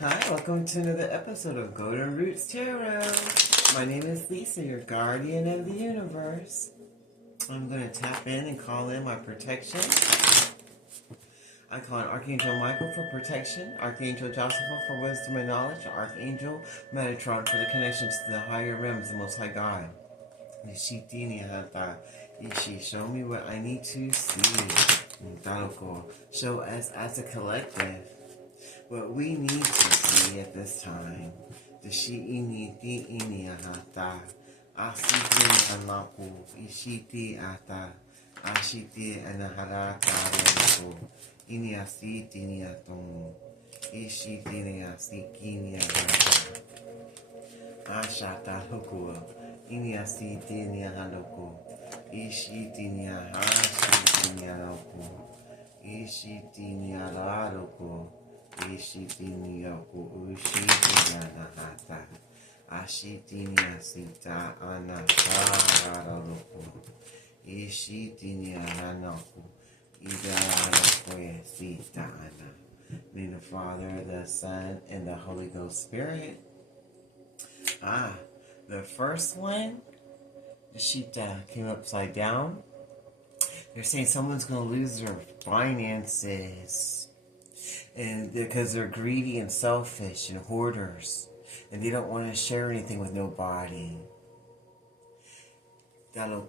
Hi, welcome to another episode of Golden Roots Tarot. My name is Lisa, your guardian of the universe. I'm going to tap in and call in my protection. I call in Archangel Michael for protection, Archangel Joseph for wisdom and knowledge, Archangel Metatron for the connections to the higher realms, the Most High God. Show me what I need to see. Show us as a collective what we need to see at this time. The Shi'ini Hata Asiti Anapu Ishiti Ata Ashiti Anaharata Roko Iniasiti Niatomu Ishiti Niasiki Niahata Ashata Hukua Iniasiti Niahaloko Ishiti Niahashiti Nialoko Ishiti Nialaroko Ishitinia Ushitiana Hata Ashitinia Sita Anasaroko Ishitinia Hanaku Idarako Sita Ana. Name the Father, the Son, and the Holy Ghost Spirit. The first one, the Shita came upside down. They're saying someone's going to lose their finances. And because they're greedy and selfish and hoarders, and they don't want to share anything with nobody. And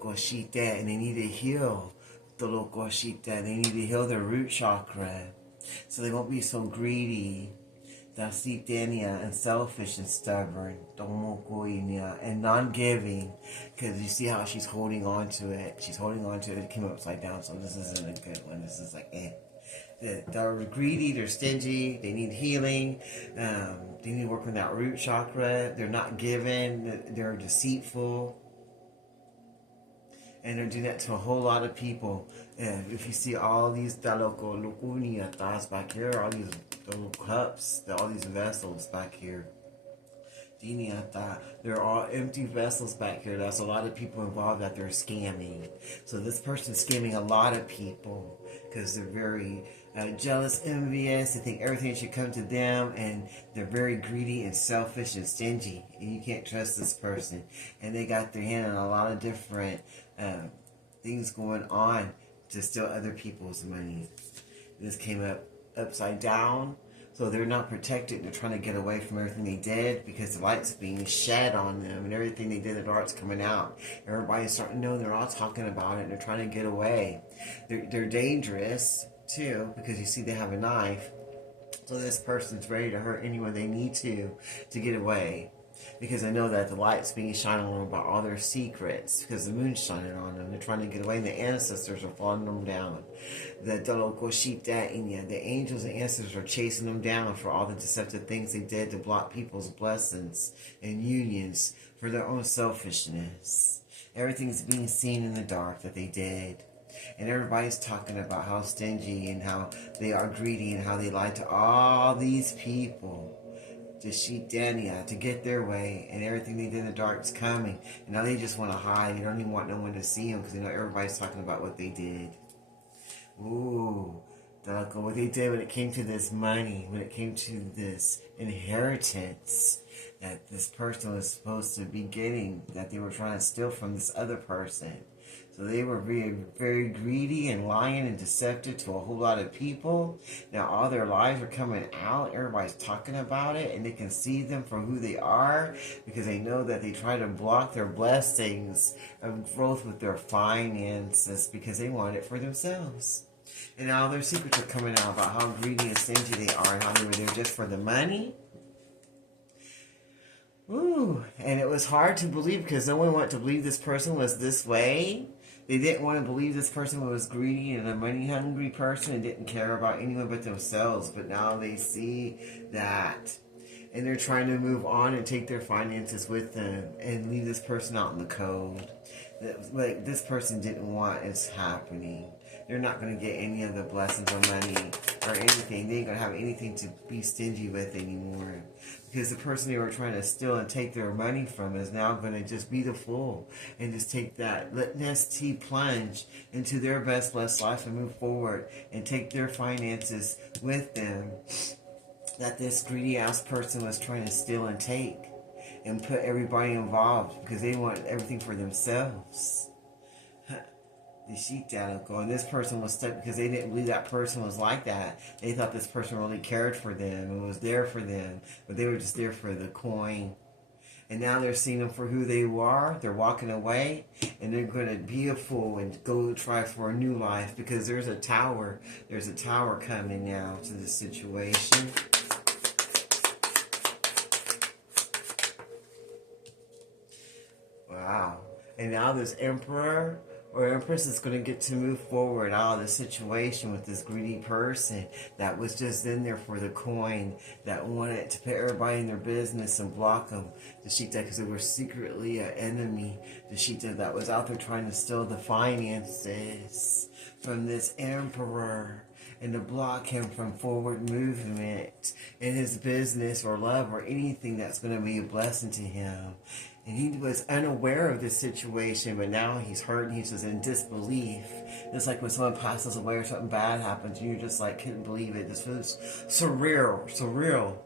they need to heal they need to heal their root chakra, so they won't be so greedy, and selfish and stubborn, and non-giving. Because you see how she's holding on to it. She's holding on to it. It came upside down, so this isn't a good one. This is like They're greedy, they're stingy, they need healing, they need to work on that root chakra, they're not giving, they're deceitful, and they're doing that to a whole lot of people. If you see all these thoughts back here, all these little cups, all these vessels back here, they're all empty vessels back here. There's a lot of people involved that they're scamming. So this person's scamming a lot of people because they're very jealous, envious. They think everything should come to them, and they're very greedy and selfish and stingy. And you can't trust this person. And they got their hand on a lot of different things going on to steal other people's money. This came up upside down. So they're not protected. They're trying to get away from everything they did because the light's being shed on them, and everything they did, the dark's coming out. Everybody's starting to know, they're all talking about it. They're trying to get away. They're dangerous too, because you see they have a knife. So this person's ready to hurt anyone they need to get away. Because I know that the light's being shined on them about all their secrets, because the moon's shining on them. They're trying to get away, and the ancestors are following them down. The angels and ancestors are chasing them down for all the deceptive things they did to block people's blessings and unions for their own selfishness. Everything's being seen in the dark that they did. And everybody's talking about how stingy and how they are greedy and how they lied to all these people to get their way, and everything they did in the dark is coming, and now they just want to hide. They don't even want no one to see them because they know everybody's talking about what they did. What they did when it came to this money, when it came to this inheritance that this person was supposed to be getting, that they were trying to steal from this other person. So they were being very greedy and lying and deceptive to a whole lot of people. Now all their lies are coming out. Everybody's talking about it, and they can see them for who they are because they know that they try to block their blessings of growth with their finances because they want it for themselves. And now their secrets are coming out about how greedy and stingy they are and how they were there just for the money. And it was hard to believe because no one wanted to believe this person was this way. They didn't want to believe this person was greedy and a money-hungry person and didn't care about anyone but themselves. But now they see that. And they're trying to move on and take their finances with them and leave this person out in the cold. Like this person didn't want it's happening. They're not going to get any of the blessings or money or anything. They ain't going to have anything to be stingy with anymore. Because the person they were trying to steal and take their money from is now going to just be the fool. And just take that, let Nestea plunge into their best blessed life and move forward. And take their finances with them. that this greedy ass person was trying to steal and take and put everybody involved because they want everything for themselves. The sheep and this person was stuck because they didn't believe that person was like that. They thought this person really cared for them and was there for them, but they were just there for the coin. And now they're seeing them for who they are. They're walking away, and they're going to be a fool and go try for a new life because there's a tower. There's a tower coming now to the situation. Wow. And now this emperor or empress is going to get to move forward out of the situation with this greedy person that was just in there for the coin, that wanted to put everybody in their business and block them. The Sheikah, because they were secretly an enemy. The Sheikah that was out there trying to steal the finances from this emperor and to block him from forward movement in his business or love or anything that's going to be a blessing to him. And he was unaware of this situation, but now he's hurt and he's just in disbelief. It's like when someone passes away or something bad happens, and you're just like, couldn't believe it. This feels surreal.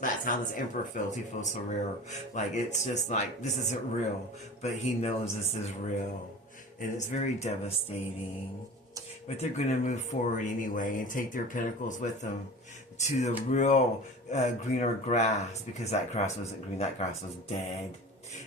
That's how this emperor feels. He feels surreal. Like, it's just like, this isn't real. But he knows this is real. And it's very devastating. But they're going to move forward anyway and take their pinnacles with them to the real greener grass, because that grass wasn't green. That grass was dead.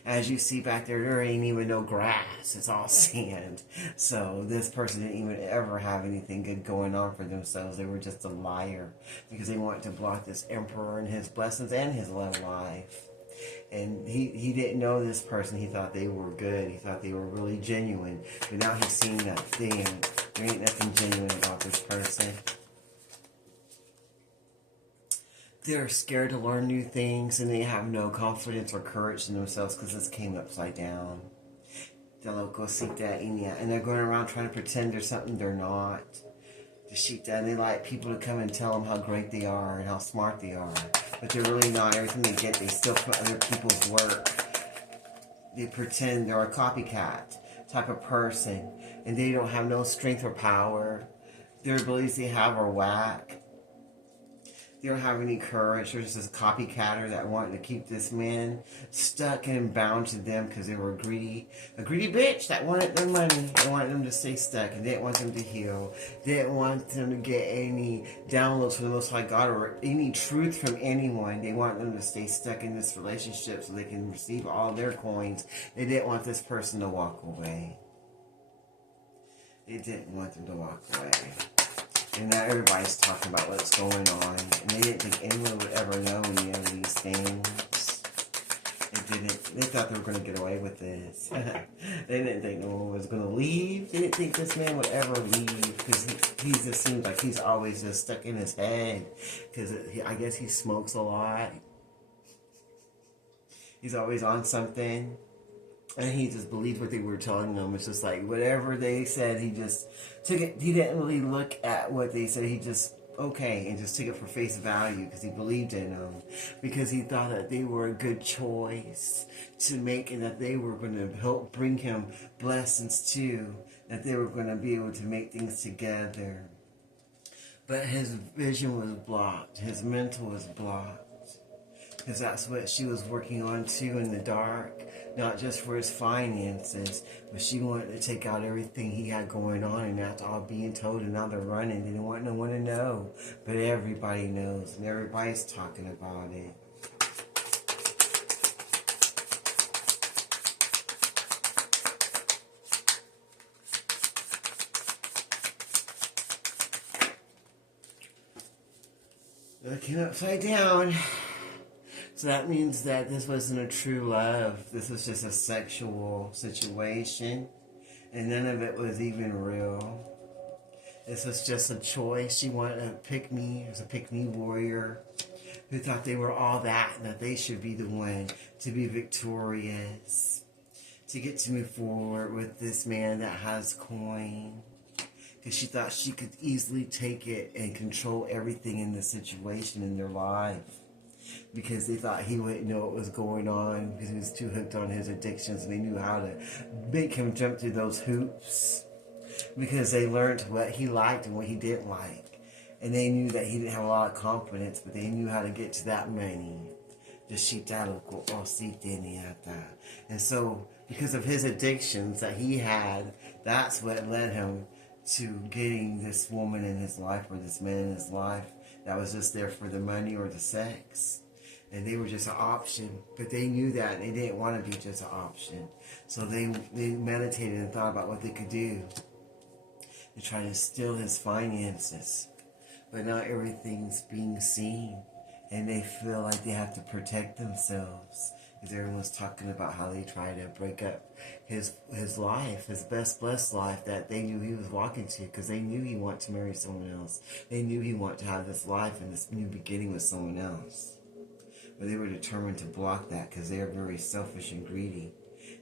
As you see back there ain't even no grass. It's all sand. So this person didn't even ever have anything good going on for themselves. They were just a liar because they wanted to block this emperor and his blessings and his love life. And he didn't know this person. He thought they were good. He thought they were really genuine. But now he's seen that thing. There ain't nothing genuine about this person. They're scared to learn new things, and they have no confidence or courage in themselves because this came upside down. And they're going around trying to pretend they're something they're not. And they like people to come and tell them how great they are and how smart they are. But they're really not. Everything they get, they steal from other people's work. They pretend they're a copycat type of person, and they don't have no strength or power. Their abilities they have are whack. They don't have any courage. There's this copycatter that wanted to keep this man stuck and bound to them because they were a greedy bitch that wanted their money. They wanted them to stay stuck and didn't want them to heal. Didn't want them to get any downloads from the Most High God or any truth from anyone. They want them to stay stuck in this relationship so they can receive all their coins. They didn't want this person to walk away. They didn't want them to walk away. And now everybody's talking about what's going on. And they didn't think anyone would ever know any of these things. They thought they were going to get away with this. They didn't think no one was going to leave. They didn't think this man would ever leave. Because he just seems like he's always just stuck in his head. Because I guess he smokes a lot. He's always on something. And he just believed what they were telling him. It's just like whatever they said, he just took it. He didn't really look at what they said. He just, okay, and just took it for face value because he believed in them. Because he thought that they were a good choice to make and that they were going to help bring him blessings too. That they were going to be able to make things together. But his vision was blocked. His mental was blocked. Because that's what she was working on too in the dark. Not just for his finances, but she wanted to take out everything he had going on, and that's all being told, and now they're running. They didn't want no one to know. But everybody knows, and everybody's talking about it. Looking upside down. So that means that this wasn't a true love. This was just a sexual situation. And none of it was even real. This was just a choice. She wanted a pick-me. It was a pick-me warrior who thought they were all that and that they should be the one to be victorious. To get to move forward with this man that has coin. Because she thought she could easily take it and control everything in the situation in their life. Because they thought he wouldn't know what was going on because he was too hooked on his addictions, and they knew how to make him jump through those hoops because they learned what he liked and what he didn't like. And they knew that he didn't have a lot of confidence, but they knew how to get to that money. And so, because of his addictions that he had, that's what led him to getting this woman in his life, or this man in his life, that was just there for the money or the sex. And they were just an option, but they knew that, and they didn't want to be just an option. So they meditated and thought about what they could do to try to steal his finances. But now everything's being seen, and they feel like they have to protect themselves, because everyone's talking about how they try to break up his life, his best blessed life that they knew he was walking to, because they knew he wanted to marry someone else. They knew he wanted to have this life and this new beginning with someone else. But they were determined to block that, because they are very selfish and greedy.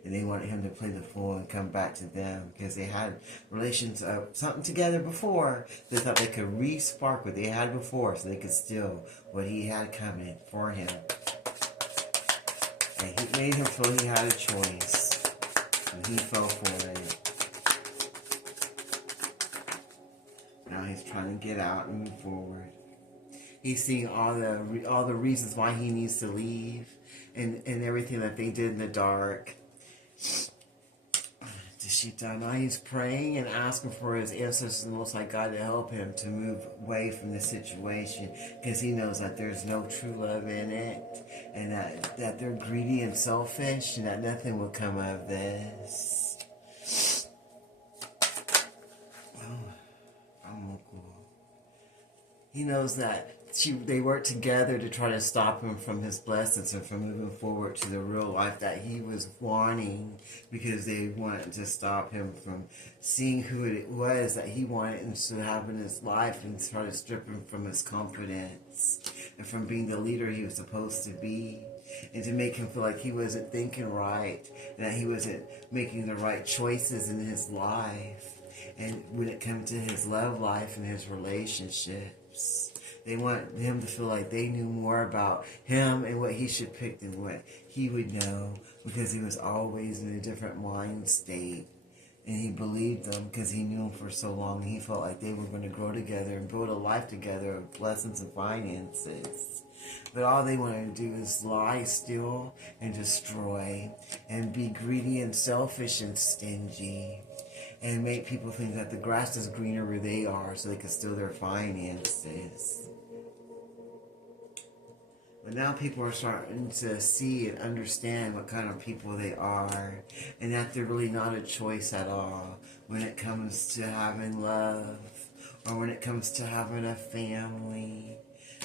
And they wanted him to play the fool and come back to them, because they had relations, something together before. They thought they could re-spark what they had before, so they could steal what he had coming for him. And he made him feel he had a choice, and he fell for it. Now he's trying to get out and move forward. He's seeing all the reasons why he needs to leave, and everything that they did in the dark. Now he's praying and asking for his ancestors and the Most High God to help him to move away from this situation, because he knows that there's no true love in it, and that they're greedy and selfish, and that nothing will come of this. He knows that they worked together to try to stop him from his blessings and from moving forward to the real life that he was wanting, because they wanted to stop him from seeing who it was that he wanted and to have in his life, and try to strip him from his confidence and from being the leader he was supposed to be, and to make him feel like he wasn't thinking right, and that he wasn't making the right choices in his life. And when it comes to his love life and his relationships, they want him to feel like they knew more about him and what he should pick than what he would know, because he was always in a different mind state. And he believed them because he knew them for so long. He felt like they were going to grow together and build a life together of blessings and finances. But all they wanted to do is lie, steal, and destroy, and be greedy and selfish and stingy, and make people think that the grass is greener where they are, so they can steal their finances. But now people are starting to see and understand what kind of people they are, and that they're really not a choice at all when it comes to having love, or when it comes to having a family,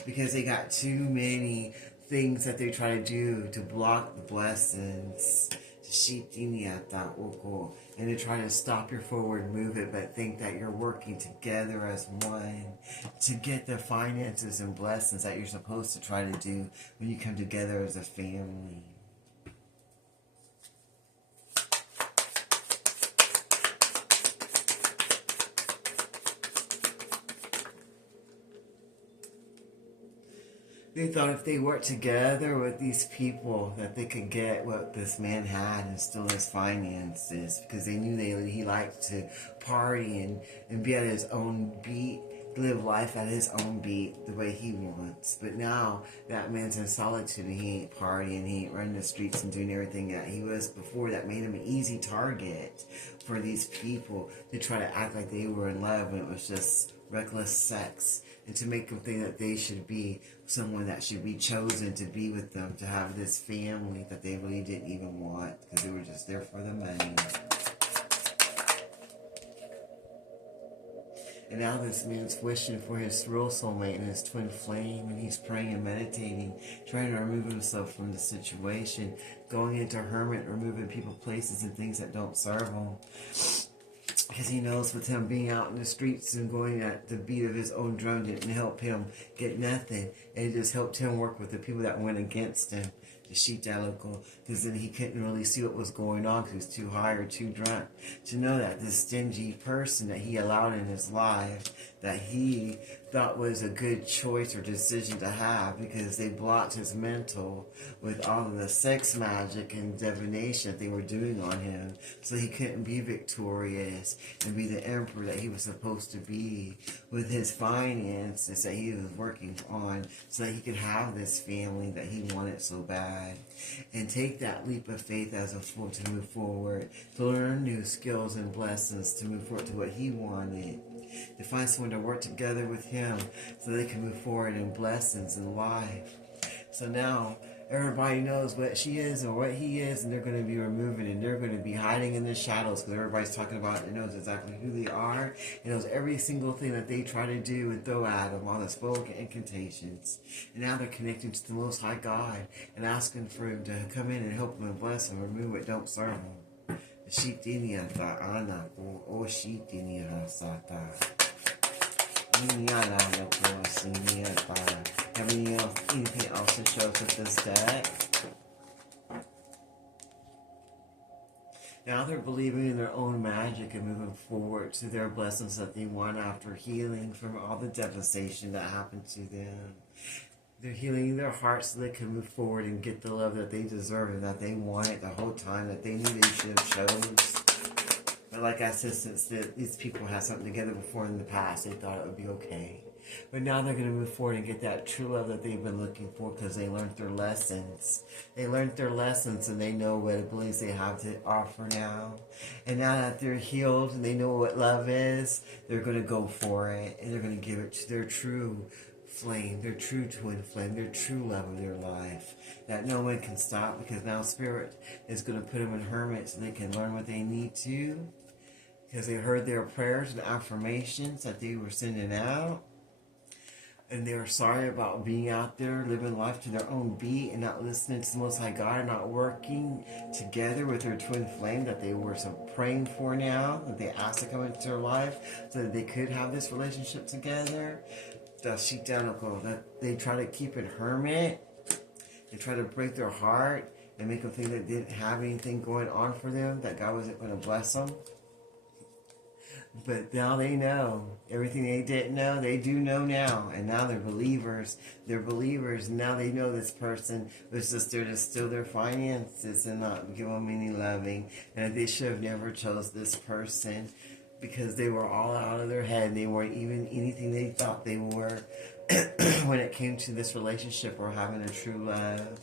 because they got too many things that they try to do to block the blessings, and to try to stop your forward movement, but think that you're working together as one to get the finances and blessings that you're supposed to try to do when you come together as a family. They thought if they worked together with these people that they could get what this man had and steal his finances, because they knew he liked to party and be at his own beat, live life at his own beat the way he wants. But now that man's in solitude, and he ain't partying, he ain't running the streets and doing everything that he was before. That made him an easy target for these people to try to act like they were in love when it was just reckless sex, and to make them think that they should be someone that should be chosen to be with them, to have this family that they really didn't even want, because they were just there for the money. And now this man's wishing for his real soulmate and his twin flame, and he's praying and meditating, trying to remove himself from the situation, going into hermit, removing people, places, and things that don't serve him. Because he knows with him being out in the streets and going at the beat of his own drum didn't help him get nothing. And it just helped him work with the people that went against him The sheet local, because then he couldn't really see what was going on because he was too high or too drunk to know that this stingy person that he allowed in his life, that he thought was a good choice or decision to have, because they blocked his mental with all of the sex magic and divination that they were doing on him, so he couldn't be victorious and be the emperor that he was supposed to be with his finances that he was working on, so that he could have this family that he wanted so bad, and take that leap of faith as a fool to move forward, to learn new skills and blessings to move forward to what he wanted, to find someone to work together with him so they can move forward in blessings in life. So now everybody knows what she is or what he is, and they're going to be removing, and they're going to be hiding in the shadows, because everybody's talking about it and knows exactly who they are, and knows every single thing that they try to do and throw at them, all the spoken incantations. And now they're connecting to the Most High God and asking for him to come in and help them and bless them, remove what don't serve them. Shitinia ana o shitinia sata. Have anything else to show us with this deck? Now they're believing in their own magic and moving forward to their blessings that they want after healing from all the devastation that happened to them. They're healing their hearts so they can move forward and get the love that they deserve and that they wanted the whole time, that they knew they should have chose. But like I said, since these people had something together before in the past, they thought it would be okay. But now they're going to move forward and get that true love that they've been looking for, because they learned their lessons. They learned their lessons, and they know what abilities they have to offer now. And now that they're healed and they know what love is, they're going to go for it, and they're going to give it to their true flame, their true twin flame, their true love of their life, that no one can stop, because now Spirit is going to put them in hermits so they can learn what they need to, because they heard their prayers and affirmations that they were sending out, and they were sorry about being out there living life to their own beat and not listening to the Most High God, not working together with their twin flame that they were so praying for now, that they asked to come into their life so that they could have this relationship together. That they try to keep it hermit. They try to break their heart and make them think that they didn't have anything going on for them, that God wasn't going to bless them. But now they know. Everything they didn't know, they do know now. And now they're believers. They're believers. Now they know this person was just there to steal their finances and not give them any loving. And they should have never chose this person, because they were all out of their head. They weren't even anything they thought they were when it came to this relationship or having a true love.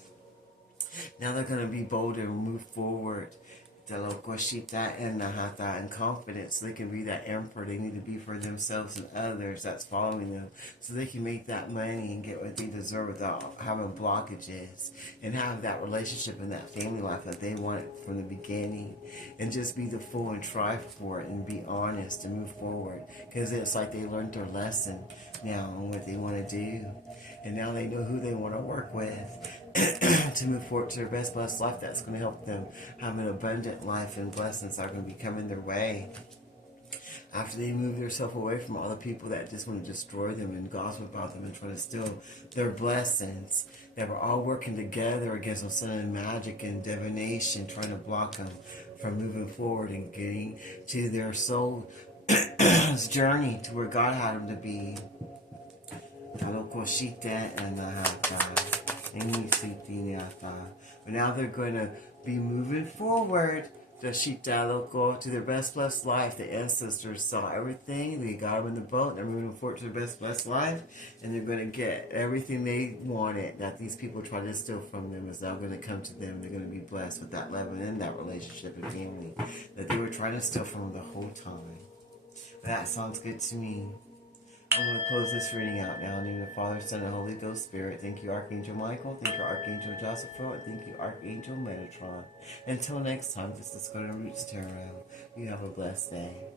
Now they're going to be bold and move forward. And confidence, so they can be that emperor they need to be for themselves and others that's following them, so they can make that money and get what they deserve without having blockages, and have that relationship and that family life that they wanted from the beginning, and just be the fool and try for it and be honest and move forward, because it's like they learned their lesson now on what they want to do, and now they know who they want to work with to move forward to their best blessed life that's going to help them have an abundant life, and blessings are going to be coming their way after they move themselves away from all the people that just want to destroy them and gossip about them and try to steal their blessings, that were all working together against them, sending magic and divination, trying to block them from moving forward and getting to their soul's journey to where God had them to be. But now they're going to be moving forward to their best blessed life. The ancestors saw everything. They got them in the boat. They're moving forward to their best blessed life. And they're going to get everything they wanted that these people tried to steal from them is now going to come to them. They're going to be blessed with that love and in that relationship and family that they were trying to steal from them the whole time. But that sounds good to me. I'm going to close this reading out now. In the name of the Father, Son, and Holy Ghost Spirit. Thank you, Archangel Michael. Thank you, Archangel Joseph. And thank you, Archangel Metatron. Until next time, this is Dakota Roots Tarot. You have a blessed day.